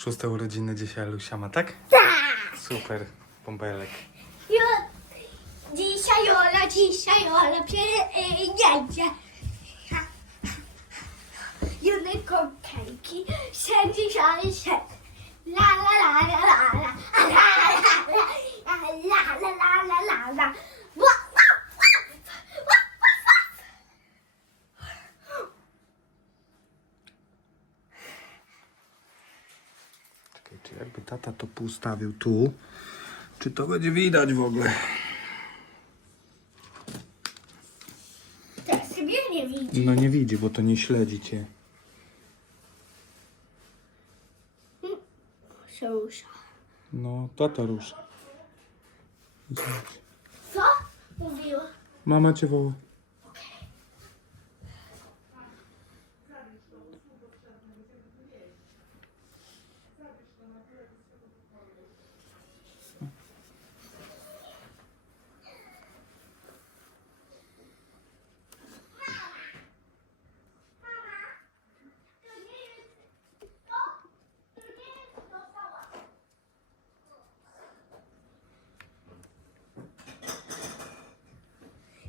Szóste urodziny dzisiaj Lusia ma, tak? Tak! Super, bąbelek. Jo, dzisiaj Ola, dzisiaj Ola przyjedzie. Jedne kokejki, siedzi, siedzi, siedzi. La la la la la la, la la la la, la la la la la la. Czy jakby tata to postawił tu, czy to będzie widać w ogóle? Teraz sobie nie widzi. No nie widzi, bo to nie śledzi cię. Się rusza. No, tata rusza. Co? Mówiła. Mama cię woła.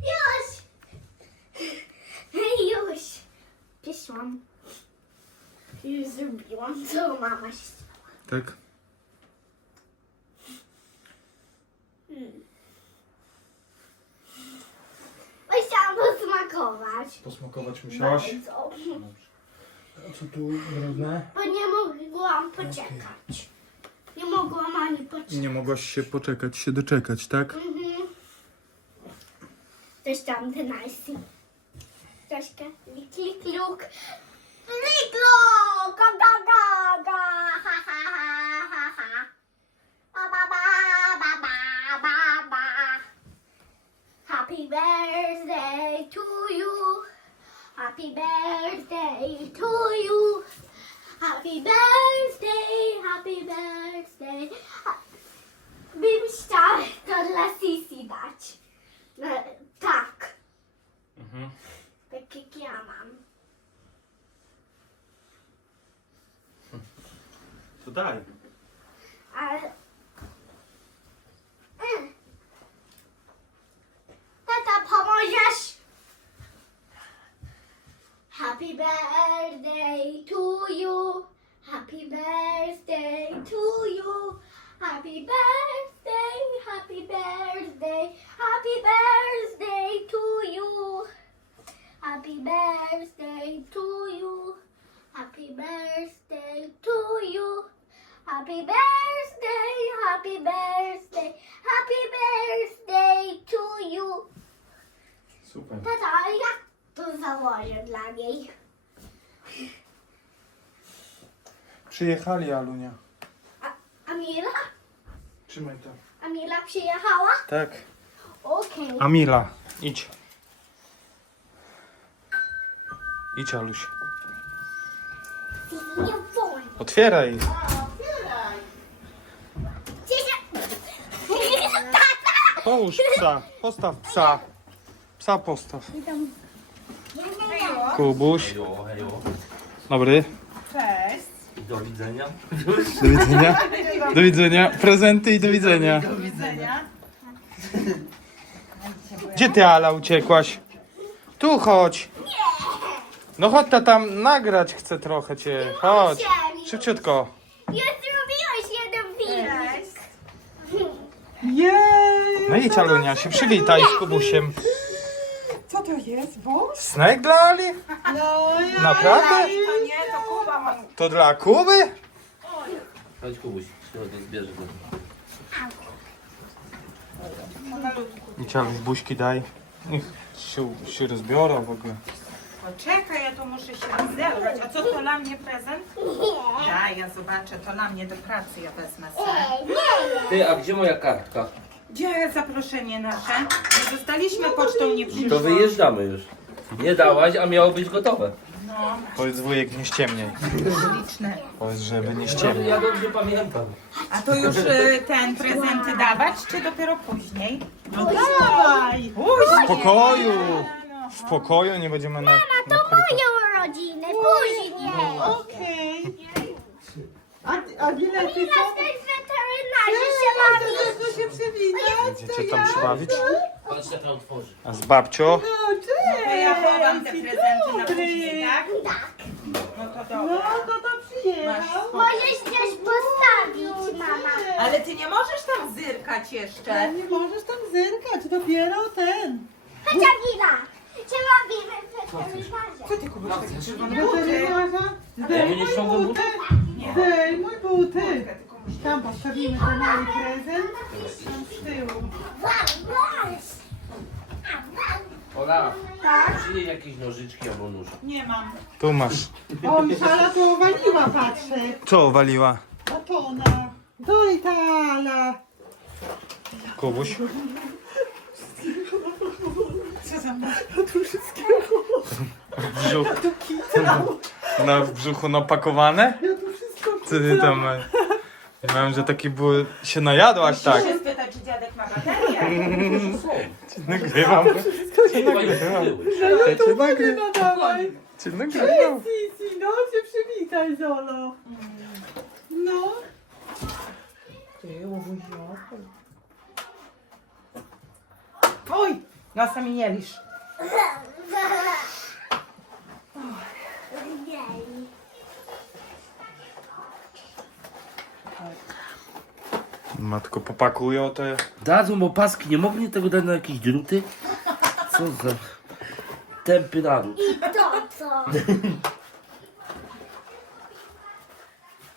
Już! Już! Piszłam. Już zrobiłam, co mama się Tak? Chciałam posmakować. Posmakować Bardzo. A co tu drobne? Bo nie mogłam poczekać. Nie mogłam ani poczekać. Nie mogłaś się poczekać, się doczekać, tak? Mhm. Coś tam ten icy. Troszkę. Klik, luk. Klik, luk. Ga, ga, ga. Ha, ha, ha, ha, ha. Ba, ba, ba, ba, ba, ba, ba. Happy birthday to you. Happy birthday to you. Happy birthday, happy birthday. Bym chciała to dla To daj. Ale... Mm. Tata, pomożesz? Happy birthday to you. Happy birthday to you. Happy birthday, happy birthday, happy birthday to you. Happy birthday to you. Happy birthday to you. Happy birthday, happy birthday, happy birthday to you. Super. Tata, ale jak to założę dla niej? Przyjechali, Alunia. A, Amila? Trzymaj to. Amila przyjechała? Tak. Okej. Amila, idź. Idź, Aluś. Nie wolno. Otwieraj. Dziecia- Tata! Połóż psa. Postaw psa. Psa postaw. Kubuś. Hejo, hejo. Dobry. Cześć. Do widzenia. Do widzenia. Do widzenia. Prezenty i do widzenia. Do widzenia. Gdzie ty, Ala, uciekłaś? Tu chodź. No chodź, ta tam nagrać chcę trochę cię. Chodź. Szybciutko. Już zrobiłeś jeden film. Cześć. No idź, Alunia, się przywitaj z Kubusiem. Co to jest? Wąż? Snack dla Ali? No. Naprawdę? To nie, to Kuba ma. To dla Kuby? Chodź Kubuś, to zbierze go. Idź, Aluś, buźki daj. Niech się, się rozbiorą w ogóle. Poczekaj, ja to muszę się rozebrać. A co to dla mnie prezent? Nie. Daj, ja zobaczę, to dla mnie do pracy ja wezmę sobie. Ty, a gdzie moja kartka? Gdzie zaproszenie nasze? Nie dostaliśmy pocztą, nie przyszło. To wyjeżdżamy już. Nie dałaś, a miało być gotowe. No, Powiedz wujek, nie ściemniej. liczne. Powiedz, żeby nie Ja ściemniał. dobrze pamiętam. A to już y, ten prezenty dawać, czy dopiero później? No dawaj! Później! W pokoju! No, W pokoju nie będziemy na... na To korytarzu. moją rodzinę, później. Okej. A, a bilety też weterynarze Można się przywitać? Będziecie tam się bawić? Patrz jak. A z babcią? No, cześć! Eee, Ja chowam te prezenty na później, tak? Tak. No to dobra. No to to przyjechał. Możesz też postawić, mama. Ale ty nie możesz tam zyrkać jeszcze. Nie możesz tam zerkać, dopiero ten. Chodź, Agila. Cię robimy w weterynarze. Co ty kupisz takie czerwone Do buty? terminarza. Ja Zdejmuj nie ściągam buty. Nie. Zdejmuj buty. Tylko muszę- Tam postawimy ten mały prezent. Tam z tyłu. Ola, przynieś jakieś nożyczki albo nóż. Nie mam. Tu masz. O, Miszala to waliła, patrzę. Co waliła? Batona. Do Itala. Kubuś? Co za mną? W brzuch. Na w brzuchu napakowane? Ja tu wszystko Co ty tam masz? Myślałem, że taki były... się najadłaś tak. Muszę spytać, czy dziadek ma baterię. Nagrywam. Chyba już były. Ja cię nagrywam. No dawaj. Cię nagrywam. Sisi, no się przywitaj, Zolo. No. Ty, owuziaku. Oj! Nosa mi nie lisz. Matko, popakują te... Dadzą opaski, nie mogli tego dać na jakieś druty? Co za... Tępy naród. I to co?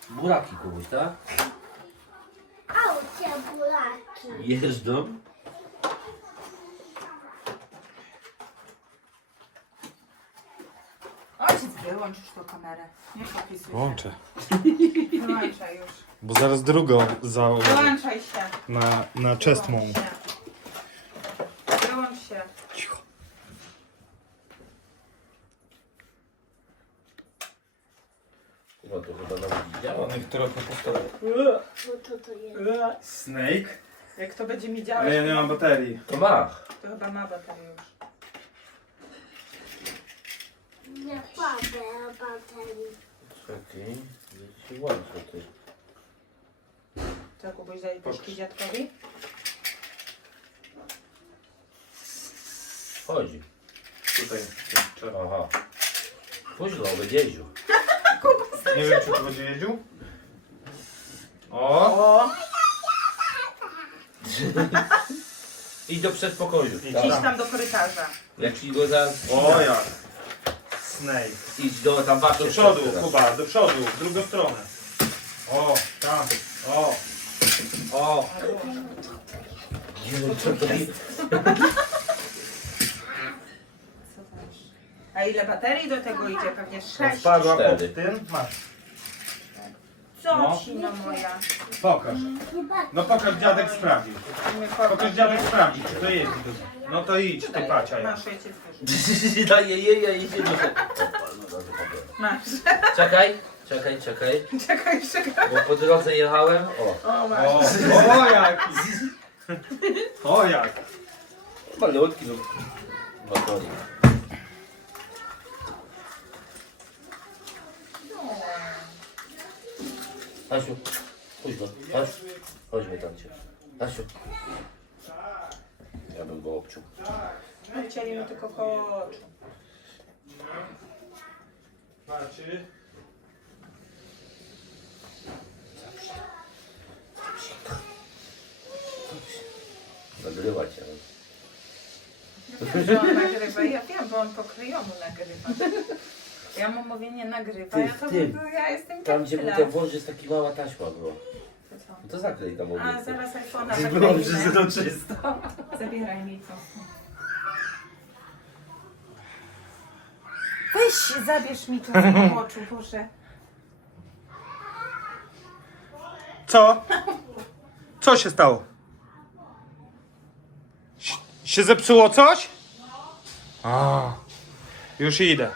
Buraki komuś, tak? Aucie bulaki. Jeżdżą. Wyłącz już tą kamerę. Nie popisuj się. Łączę. Wyłączaj już. Bo zaraz drugą założę Wyłączaj się. na, na chest mą. Wyłącz się. Wyłącz się. Cicho. No to chyba nawet działa. Niech trochę powtórzę. No to to jest. Snake? Jak to będzie mi działać, Ale ja nie mam baterii. To mach. to chyba ma baterię już. Nie padę baterii. Czekaj, gdzie się łączą ty. Co, Kubuś, daj puszki dziadkowi? Chodzi. Tutaj. trzeba. Aha. Późno, będzie jeździł. Nie wiem, czy tu będzie jeździł. O! O! Idź do przedpokoju. Idź Tak. Idź tam do korytarza. Jak ci go za... O jak! Snake. Idź do tam Do babci. przodu, Kuba, do przodu, w drugą stronę. O, tam. O. O. Nie wiem, co to jest. A ile baterii do tego idzie? Pewnie sześć. Spadła pod cztery. tym. Masz. Co No. ci, no moja? Pokaż. No pokaż, dziadek sprawdził. Pokaż, dziadek sprawdził, czy to jeździ. No to idź, to pacia ja. Masz ojciec wyżej. Daję jej, a idzie do... Masz. Czekaj, czekaj, czekaj. Czekaj, czekaj. Bo po drodze jechałem. O. O, masz. O, o jaki. O jak. Malutki lub batonik. Asiu, pójdź go. Chodź. Chodźmy tam cię. Asiu. Ja bym go obciął. Chcieli mi tylko koło oczu. Macie. Nagrywać cię. Że on nagrywa, ja wiem, bo on pokryjomu nagrywa. Ja mu mówię, nie nagrywa, Ty, ja to w mówię, ja jestem Tam gdzie był ten kapsylem. wąż, jest taki mała taśma była. To co? No to zaklej tam A obiekt. zaraz iPhone'a zakleimy. to czysto. Zabieraj mi to. Weź, zabierz mi to z oczu, Boże. Co? Co się stało? Się zepsuło coś? A, już idę.